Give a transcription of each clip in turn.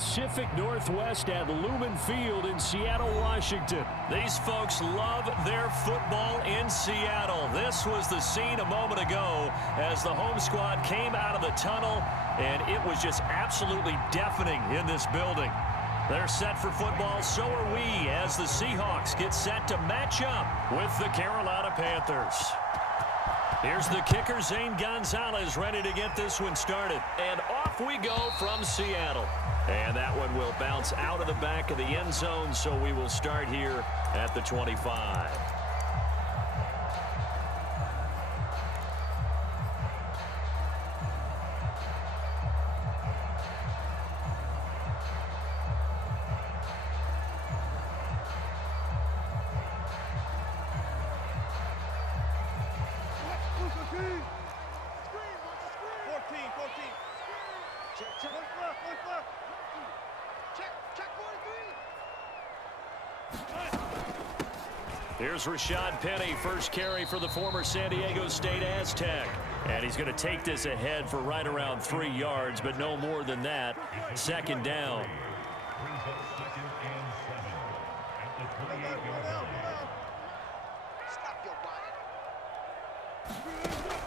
Pacific Northwest at Lumen Field in Seattle, Washington. These folks love their football in Seattle. This was the scene a moment ago as the home squad came out of the tunnel, and it was just absolutely deafening in this building. They're set for football, so are we, as the Seahawks get set to match up with the Carolina Panthers. Here's the kicker, Zane Gonzalez, ready to get this one started. And off we go from Seattle. And that one will bounce out of the back of the end zone, so we will start here at the 25. Here's Rashad Penny, first carry for the former San Diego State Aztec. And he's going to take this ahead for right around 3 yards, but no more than that. Second down.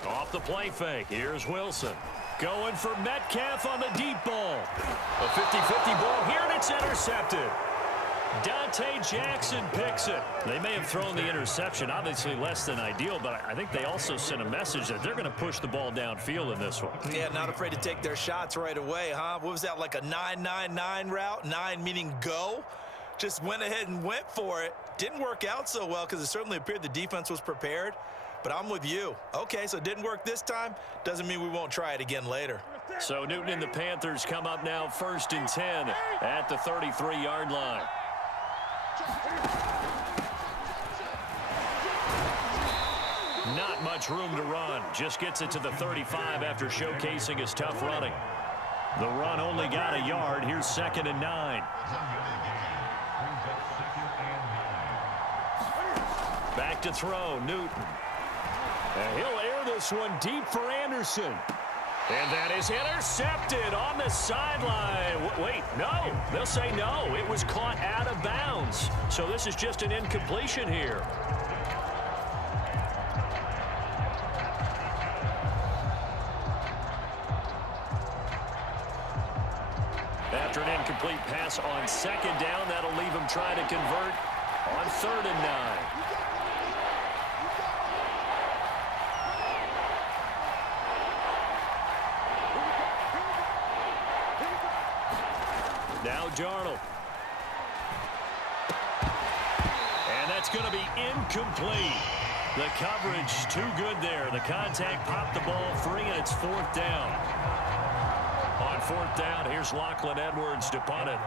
Off the play fake. Here's Wilson. Going for Metcalf on the deep ball. A 50-50 ball here, and it's intercepted. Dante Jackson picks it. They may have thrown the interception, obviously less than ideal, but I think they also sent a message that they're going to push the ball downfield in this one. Yeah, not afraid to take their shots right away, huh? What was that, like a 9-9-9 route? 9 meaning go? Just went ahead and went for it. Didn't work out so well because it certainly appeared the defense was prepared. But I'm with you. Okay, so it didn't work this time. Doesn't mean we won't try it again later. So Newton and the Panthers come up now 1st and 10 at the 33-yard line. Not much room to run. Just gets it to the 35 after showcasing his tough running. The run only got a yard. Here's 2nd and 9. Back to throw, Newton. And he'll air this one deep for Anderson. And that is intercepted on the sideline. Wait, no. They'll say no. It was caught out of bounds. So this is just an incompletion here. After an incomplete pass on 2nd down, that'll leave him trying to convert on 3rd and 9. Now Darnold. And that's going to be incomplete. The coverage too good there. The contact popped the ball free, and it's 4th down. On 4th down, here's Lachlan Edwards to punt it.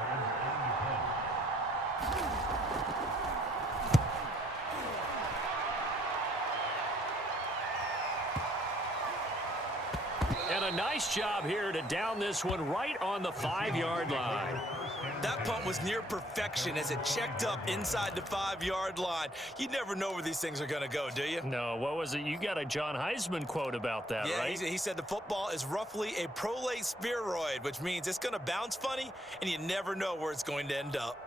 And a nice job here to down this one right on the 5-yard line. That punt was near perfection as it checked up inside the 5-yard line. You never know where these things are going to go, do you? No, what was it? You got a John Heisman quote about that, right? Yeah, he said the football is roughly a prolate spheroid, which means it's going to bounce funny, and you never know where it's going to end up.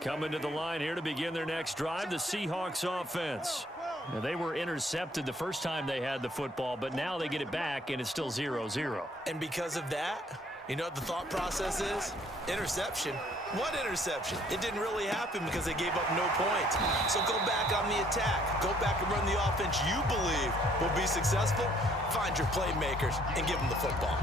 Coming to the line here to begin their next drive, the Seahawks offense. Now, they were intercepted the first time they had the football, but now they get it back, and it's still 0-0. And because of that, you know what the thought process is? Interception. What interception? It didn't really happen because they gave up no points. So go back on the attack. Go back and run the offense you believe will be successful. Find your playmakers and give them the football.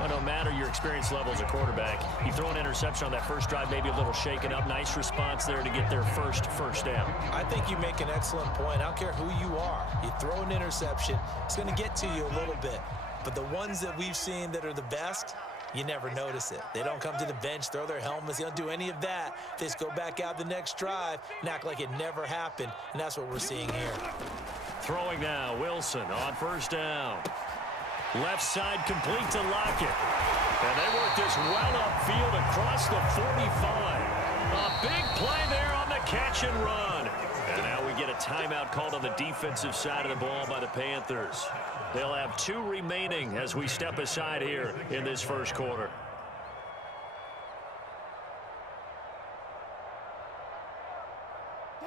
Well, no matter your experience level as a quarterback, you throw an interception on that first drive, maybe a little shaken up. Nice response there to get their first down. I think you make an excellent point. I don't care who you are. You throw an interception, it's going to get to you a little bit. But the ones that we've seen that are the best, you never notice it. They don't come to the bench, throw their helmets. They don't do any of that. They just go back out the next drive and act like it never happened. And that's what we're seeing here. Throwing now, Wilson on 1st down. Left side complete to Lockett. And they work this well upfield across the 45. A big play there on the catch and run. And now we to get a timeout called on the defensive side of the ball by the Panthers. They'll have 2 remaining as we step aside here in this first quarter.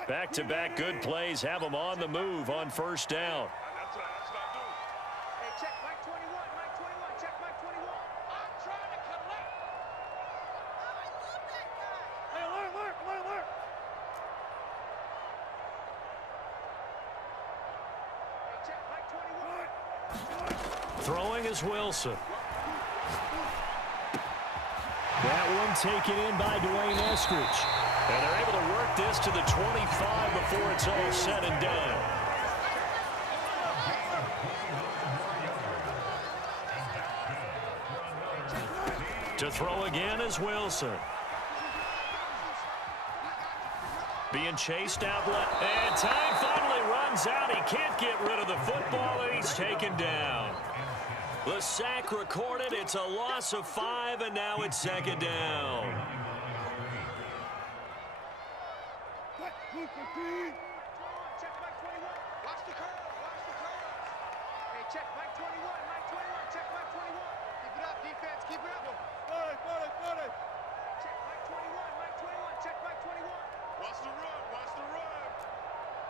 Back-to-back good plays have them on the move on first down. Check Mike 21, Mike 21, check Mike 21. I'm trying to collect. I love that guy. Hey, alert. Hey, check Mike 21. Throwing is Wilson. That one taken in by Dwayne Eskridge. And they're able to work this to the 25 before it's all said and done. To throw again is Wilson. Being chased out left. And time finally runs out. He can't get rid of the football, and he's taken down. The sack recorded. It's a loss of 5, and now it's second down. Check Mike 21. Watch the curve. Hey, check Mike 21, Mike 21, check Mike 21. Keep it up, defense, keep it up. Got it. Check Mike 21, Mike 21, check Mike 21. Watch the run.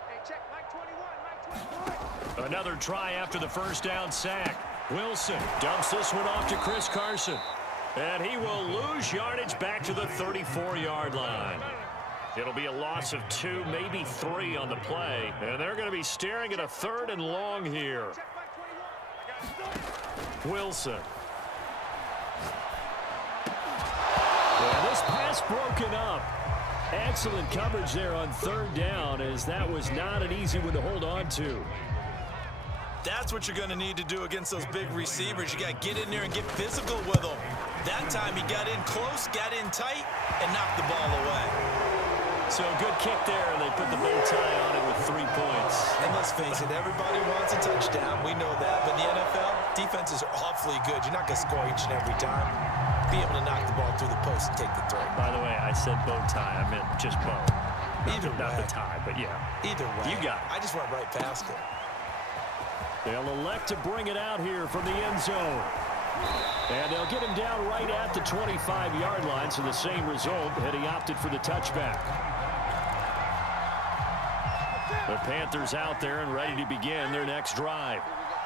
Hey, check Mike 21, Mike 21. Another try after the first down sack. Wilson dumps this one off to Chris Carson. And he will lose yardage back to the 34-yard line. It'll be a loss of 2, maybe 3 on the play. And they're going to be staring at a 3rd and long here. Wilson. And this pass broken up. Excellent coverage there on 3rd down, as that was not an easy one to hold on to. That's what you're going to need to do against those big receivers. You got to get in there and get physical with them. That time he got in close, got in tight, and knocked the ball away. So a good kick there, and they put the bow tie on it with 3 points. And let's face it, everybody wants a touchdown. We know that. But in the NFL, defenses are awfully good. You're not going to score each and every time. Be able to knock the ball through the post and take the throw. By the way, I said bow tie. I meant just bow. Not the tie, but yeah. Either way. You got it. I just went right past it. They'll elect to bring it out here from the end zone. And they'll get him down right at the 25-yard line, so the same result had he opted for the touchback. The Panthers out there and ready to begin their next drive.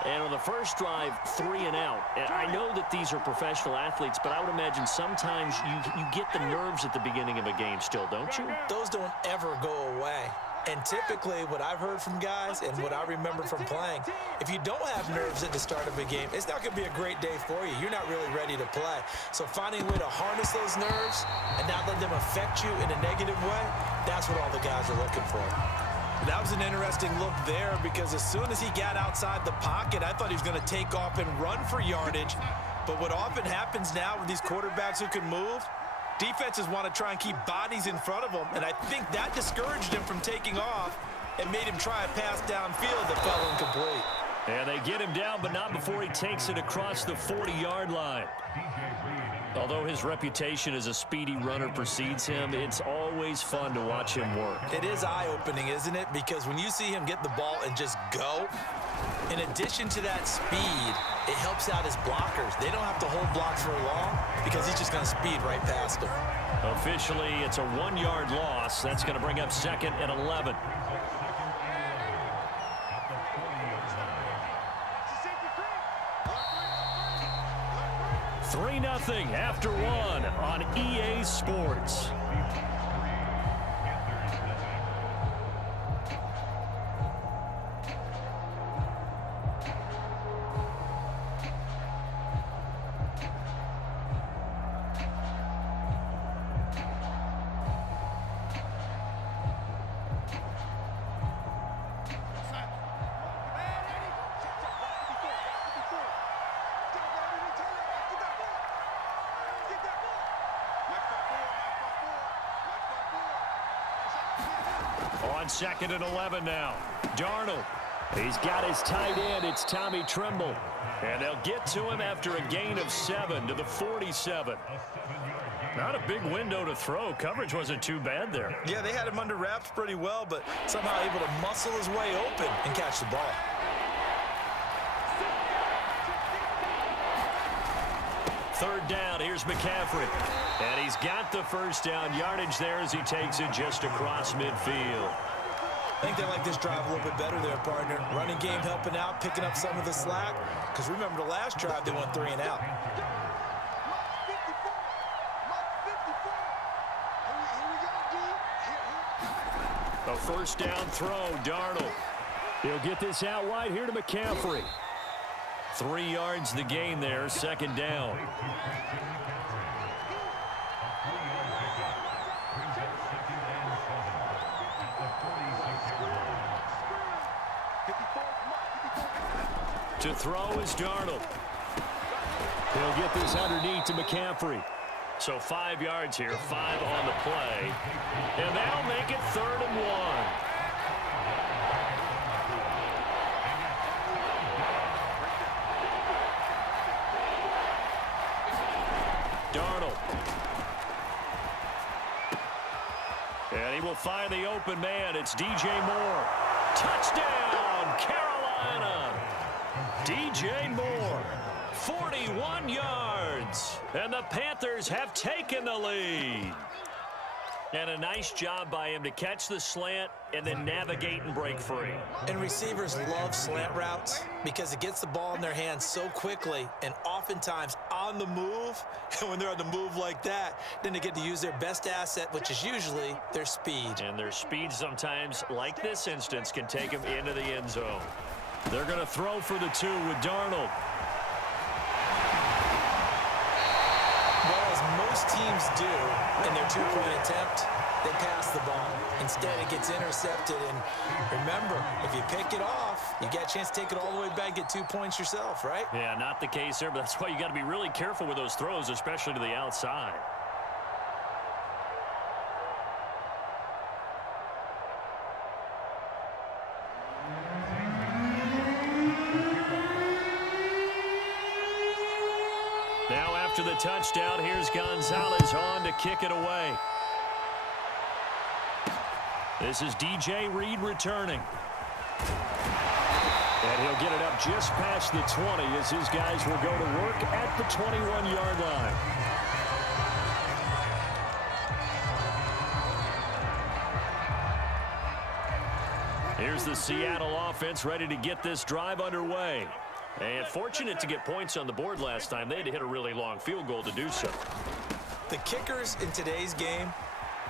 And on the first drive, 3 and out. And I know that these are professional athletes, but I would imagine sometimes you get the nerves at the beginning of a game still, don't you? Those don't ever go away. And typically, what I've heard from guys and what I remember from playing, if you don't have nerves at the start of a game, it's not going to be a great day for you. You're not really ready to play. So finding a way to harness those nerves and not let them affect you in a negative way, that's what all the guys are looking for. That was an interesting look there, because as soon as he got outside the pocket, I thought he was going to take off and run for yardage. But what often happens now with these quarterbacks who can move, defenses want to try and keep bodies in front of them, and I think that discouraged him from taking off and made him try a pass downfield that fell incomplete. And they get him down, but not before he takes it across the 40-yard line. Although his reputation as a speedy runner precedes him, it's always fun to watch him work. It is eye-opening, isn't it? Because when you see him get the ball and just go, in addition to that speed, it helps out his blockers. They don't have to hold blocks for long because he's just going to speed right past them. Officially, it's a 1-yard loss. That's going to bring up 2nd and 11. $3-0 after 1 on EA Sports. On 2nd and 11 now. Darnold. He's got his tight end. It's Tommy Tremble. And they'll get to him after a gain of 7 to the 47. Not a big window to throw. Coverage wasn't too bad there. Yeah, they had him under wraps pretty well, but somehow able to muscle his way open and catch the ball. Third down, here's McCaffrey. And he's got the first down yardage there as he takes it just across midfield. I think they like this drive a little bit better there, partner. Running game helping out, picking up some of the slack. Because remember the last drive, they went 3 and out. A first down throw, Darnold. He'll get this out wide here to McCaffrey. 3 yards the gain there, second down. To throw is Darnold. He'll get this underneath to McCaffrey. So 5 yards here, 5 on the play. And that'll make it 3rd and 1. Darnold. And he will find the open man. It's DJ Moore. Touchdown, Carolina. DJ Moore, 41 yards. And the Panthers have taken the lead. And a nice job by him to catch the slant and then navigate and break free. And receivers love slant routes because it gets the ball in their hands so quickly and oftentimes on the move. And when they're on the move like that, then they get to use their best asset, which is usually their speed. And their speed sometimes, like this instance, can take them into the end zone. They're going to throw for the 2 with Darnold. Well, as most teams do in their 2-point attempt, they pass the ball. Instead, it gets intercepted. And remember, if you pick it off, you get a chance to take it all the way back, get 2 points yourself, right? Yeah, not the case there, but that's why you got to be really careful with those throws, especially to the outside. Now after the touchdown, here's Gonzalez on to kick it away. This is DJ Reed returning. And he'll get it up just past the 20 as his guys will go to work at the 21-yard line. Here's the Seattle offense ready to get this drive underway. And fortunate to get points on the board last time. They had to hit a really long field goal to do so. The kickers in today's game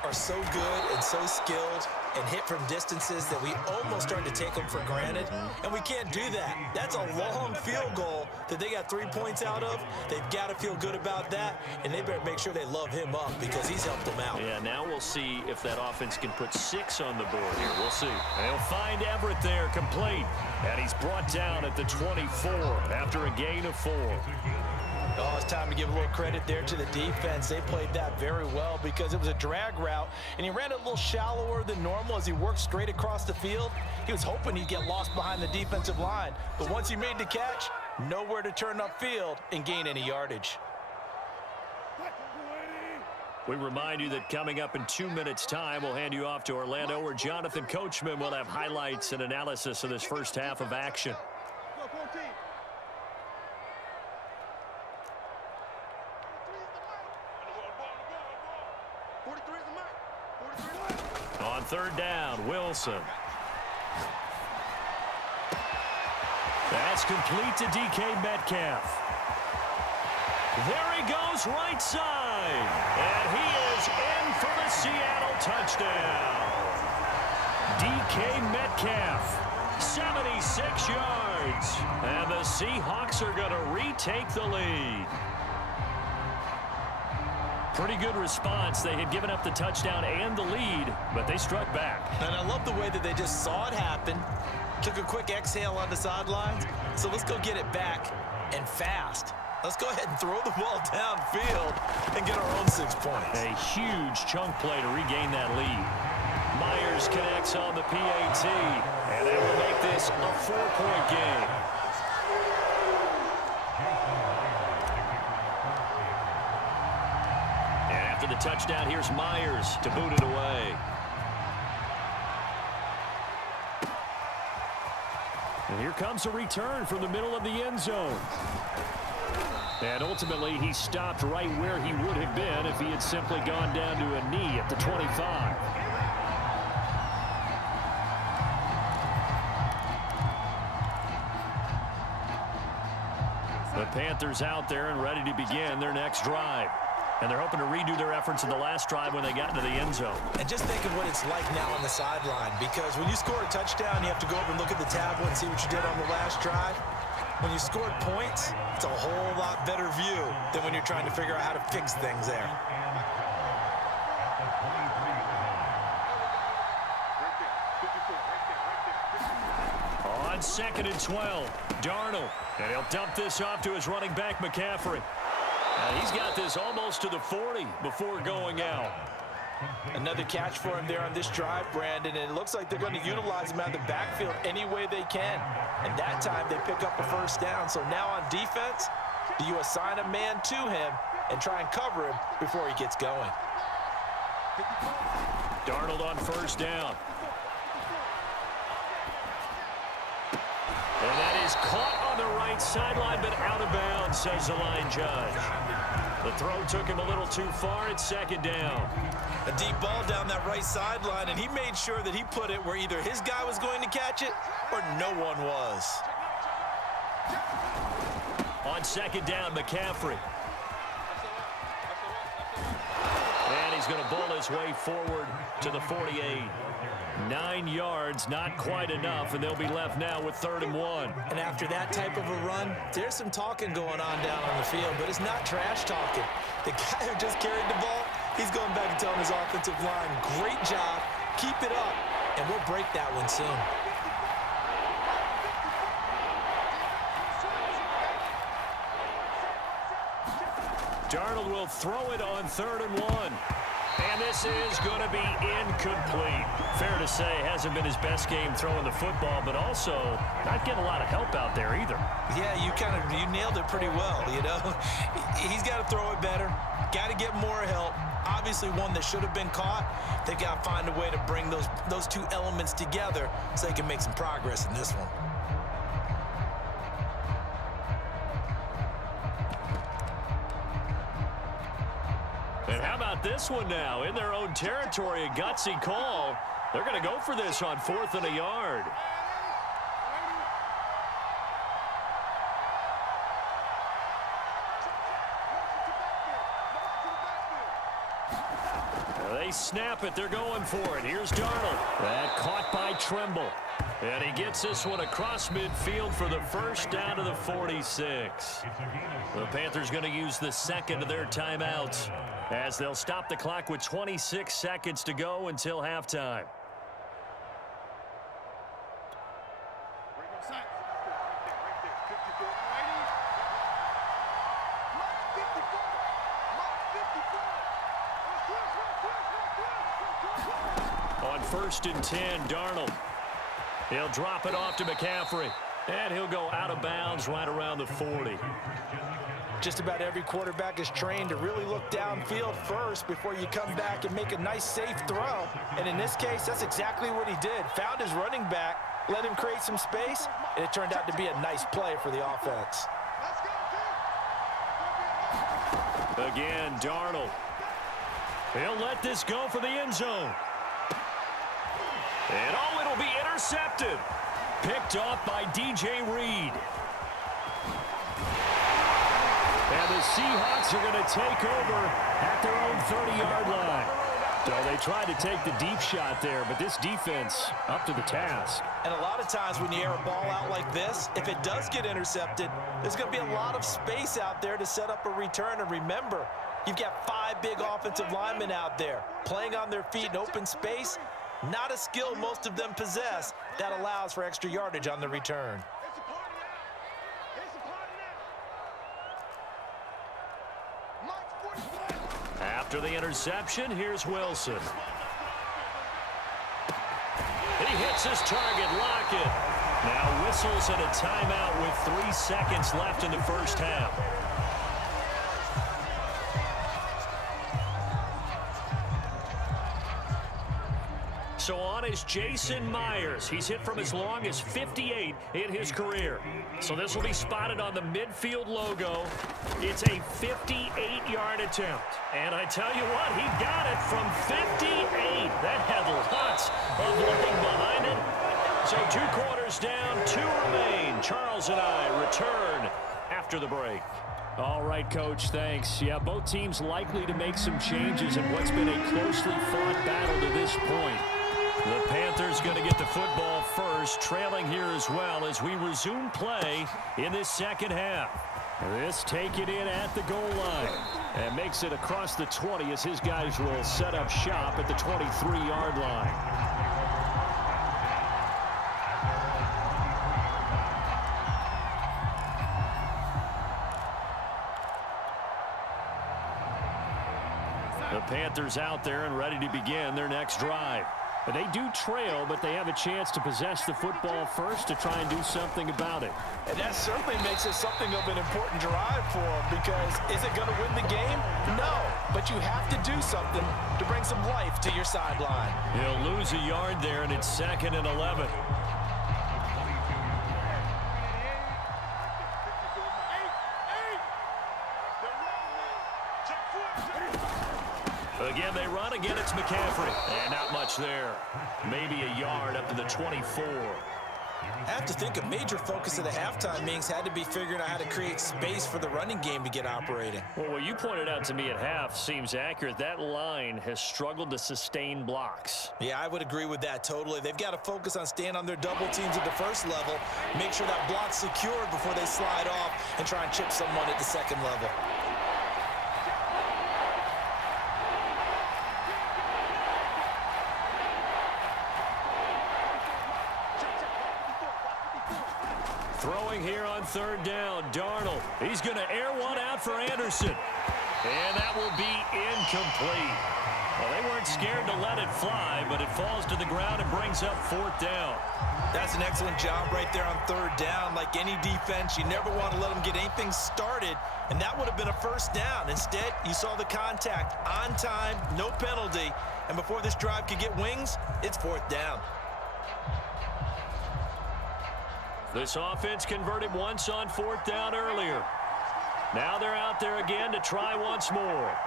are so good and so skilled and hit from distances that we almost start to take them for granted, and we can't do that. That's a long field goal that they got 3 points out of. They've got to feel good about that, and they better make sure they love him up because he's helped them out. Yeah, now we'll see if that offense can put 6 on the board here. We'll see. They'll find Everett there, complete, and he's brought down at the 24 after a gain of 4. Oh, it's time to give a little credit there to the defense. They played that very well because it was a drag route, and he ran it a little shallower than normal as he worked straight across the field. He was hoping he'd get lost behind the defensive line, but once he made the catch, nowhere to turn upfield and gain any yardage. We remind you that coming up in 2 minutes' time, we'll hand you off to Orlando, where Jonathan Coachman will have highlights and analysis of this first half of action. On third down, Wilson. That's complete to DK Metcalf. There he goes right side. And he is in for the Seattle touchdown. DK Metcalf, 76 yards. And the Seahawks are going to retake the lead. Pretty good response. They had given up the touchdown and the lead, but they struck back. And I love the way that they just saw it happen, took a quick exhale on the sidelines. So let's go get it back and fast. Let's go ahead and throw the ball downfield and get our own 6 points. A huge chunk play to regain that lead. Myers connects on the PAT, and that will make this a 4-point game. touchdown. Here's Myers to boot it away. And here comes a return from the middle of the end zone. And ultimately, he stopped right where he would have been if he had simply gone down to a knee at the 25. The Panthers out there and ready to begin their next drive. And they're hoping to redo their efforts in the last drive when they got into the end zone. And just think of what it's like now on the sideline, because when you score a touchdown, you have to go over and look at the tablet and see what you did on the last drive. When you scored points, it's a whole lot better view than when you're trying to figure out how to fix things there. On 2nd and 12, Darnold. And he'll dump this off to his running back, McCaffrey. He's got this almost to the 40 before going out. Another catch for him there on this drive, Brandon, and it looks like they're going to utilize him out of the backfield any way they can. And that time they pick up a first down. So now on defense, do you assign a man to him and try and cover him before he gets going? Darnold on first down. And that is caught on the right sideline, but out of bounds, says the line judge. The throw took him a little too far. It's 2nd down. A deep ball down that right sideline, and he made sure that he put it where either his guy was going to catch it or no one was. On 2nd down, McCaffrey. And he's going to bowl his way forward to the 48. 9 yards, not quite enough, and they'll be left now with 3rd and 1. And after that type of a run, there's some talking going on down on the field, but it's not trash talking. The guy who just carried the ball, he's going back and telling his offensive line, great job, keep it up, and we'll break that one soon. Darnold will throw it on 3rd and 1. And this is going to be incomplete. Fair to say, hasn't been his best game throwing the football, but also not getting a lot of help out there either. Yeah, you nailed it pretty well, you know. He's got to throw it better, got to get more help. Obviously one that should have been caught. They've got to find a way to bring those two elements together so they can make some progress in this one. And how about this one now? In their own territory, a gutsy call. They're going to go for this on 4th and a yard. They snap it. They're going for it. Here's Darnold. That caught by Tremble. And he gets this one across midfield for the first down to the 46. The Panthers going to use the second of their timeouts as they'll stop the clock with 26 seconds to go until halftime. On 1st and 10, Darnold. He'll drop it off to McCaffrey. And he'll go out of bounds right around the 40. Just about every quarterback is trained to really look downfield first before you come back and make a nice, safe throw. And in this case, that's exactly what he did. Found his running back, let him create some space, and it turned out to be a nice play for the offense. Again, Darnold. He'll let this go for the end zone. And it'll be intercepted. Picked off by DJ Reed. And the Seahawks are going to take over at their own 30-yard line. So they tried to take the deep shot there, but this defense up to the task. And a lot of times when you air a ball out like this, if it does get intercepted, there's going to be a lot of space out there to set up a return. And remember, you've got 5 big offensive linemen out there playing on their feet in open space. Not a skill most of them possess that allows for extra yardage on the return. After the interception, here's Wilson. He hits his target, Lockett. Now whistles at a timeout with 3 seconds left in the first half. So on is Jason Myers. He's hit from as long as 58 in his career. So this will be spotted on the midfield logo. It's a 58-yard attempt. And I tell you what, he got it from 58. That had lots of looking behind it. So 2 quarters down, 2 remain. Charles and I return after the break. All right, Coach, thanks. Yeah, both teams likely to make some changes in what's been a closely fought battle to this point. The Panthers going to get the football first, trailing here as well as we resume play in this second half. This taken in at the goal line and makes it across the 20 as his guys will set up shop at the 23-yard line. The Panthers out there and ready to begin their next drive. They do trail, but they have a chance to possess the football first to try and do something about it. And that certainly makes it something of an important drive for them, because is it going to win the game? No, but you have to do something to bring some life to your sideline. He'll lose a yard there, and it's 2nd and 11. Again, they run. Again, it's McCaffrey. And not much there. Maybe a yard up to the 24. I have to think a major focus of the halftime meetings had to be figuring out how to create space for the running game to get operating. Well, what you pointed out to me at half seems accurate. That line has struggled to sustain blocks. Yeah, I would agree with that totally. They've got to focus on staying on their double teams at the first level, make sure that block's secured before they slide off and try and chip someone at the second level. Throwing here on 3rd down, Darnold. He's going to air one out for Anderson. And that will be incomplete. Well, they weren't scared to let it fly, but it falls to the ground and brings up 4th down. That's an excellent job right there on 3rd down. Like any defense, you never want to let them get anything started, and that would have been a 1st down. Instead, you saw the contact on time, no penalty, and before this drive could get wings, it's 4th down. This offense converted once on 4th down earlier. Now they're out there again to try once more.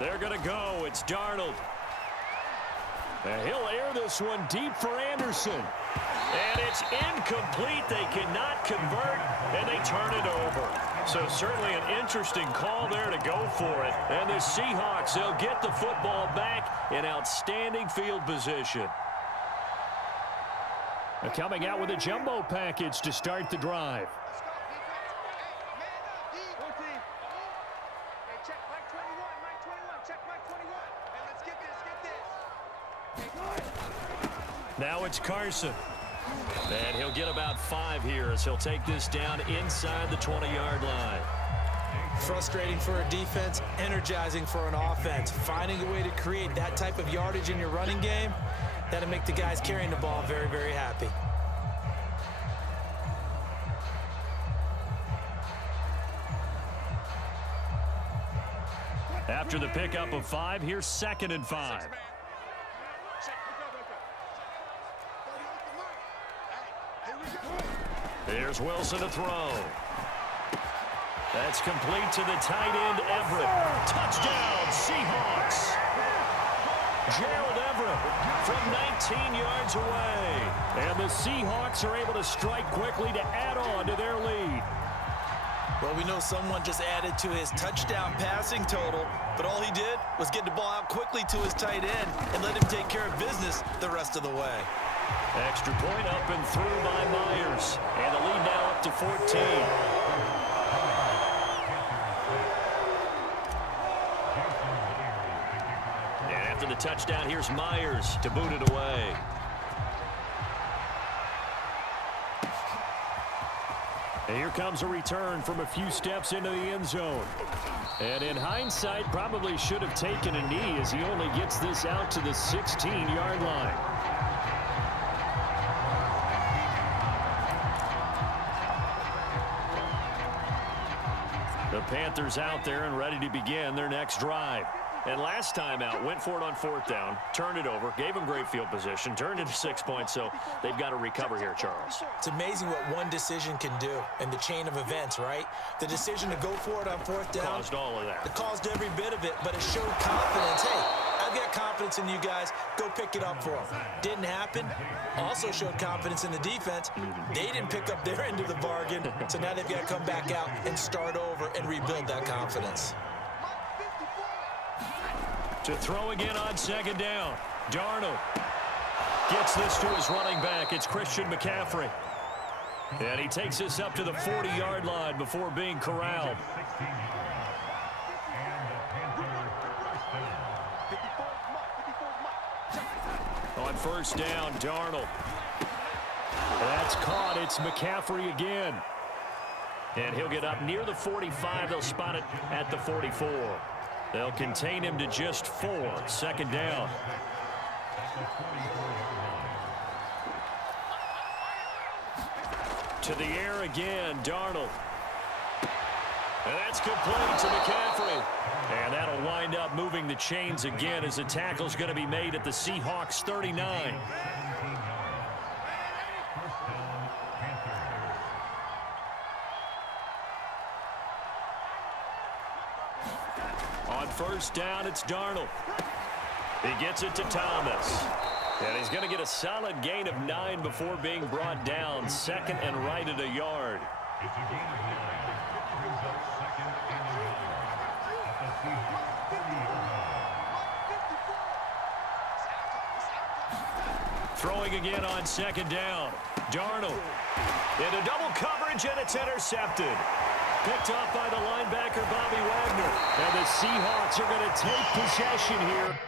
They're going to go. It's Darnold. And he'll air this one deep for Anderson. And it's incomplete. They cannot convert, and they turn it over. So certainly an interesting call there to go for it. And the Seahawks, they'll get the football back in outstanding field position. Coming out with a jumbo package to start the drive. Now it's Carson. And he'll get about 5 here as he'll take this down inside the 20-yard line. Frustrating for a defense, energizing for an offense. Finding a way to create that type of yardage in your running game, that'll make the guys carrying the ball very, very happy. After the pickup of 5, here's 2nd and 5. Here's Wilson to throw. That's complete to the tight end, Everett. Touchdown, Seahawks. Gerald Everett from 19 yards away. And the Seahawks are able to strike quickly to add on to their lead. Well, we know someone just added to his touchdown passing total, but all he did was get the ball out quickly to his tight end and let him take care of business the rest of the way. Extra point up and through by Myers. And the lead now up to 14. And after the touchdown, here's Myers to boot it away. And here comes a return from a few steps into the end zone. And in hindsight, probably should have taken a knee as he only gets this out to the 16-yard line. The Panthers out there and ready to begin their next drive. And last time out, went for it on 4th down, turned it over, gave them great field position, turned into 6 points, so they've got to recover here, Charles. It's amazing what one decision can do in the chain of events, right? The decision to go for it on 4th down. Caused all of that. It caused every bit of it, but it showed confidence. Hey, I've got confidence in you guys. Go pick it up for them. Didn't happen. Also showed confidence in the defense. They didn't pick up their end of the bargain, so now they've got to come back out and start over and rebuild that confidence. To throw again on 2nd down. Darnold gets this to his running back. It's Christian McCaffrey. And he takes this up to the 40-yard line before being corralled. On 1st down, Darnold. That's caught. It's McCaffrey again. And he'll get up near the 45. They'll spot it at the 44. They'll contain him to just 4. 2nd down. To the air again, Darnold. And that's complete to McCaffrey. And that'll wind up moving the chains again as the tackle's going to be made at the Seahawks 39. On 1st down, it's Darnold. He gets it to Thomas. And he's going to get a solid gain of 9 before being brought down. 2nd and right at a yard. Throwing again on 2nd down. Darnold into double coverage, and it's intercepted. Picked off by the linebacker, Bobby Wagner. And the Seahawks are going to take possession here.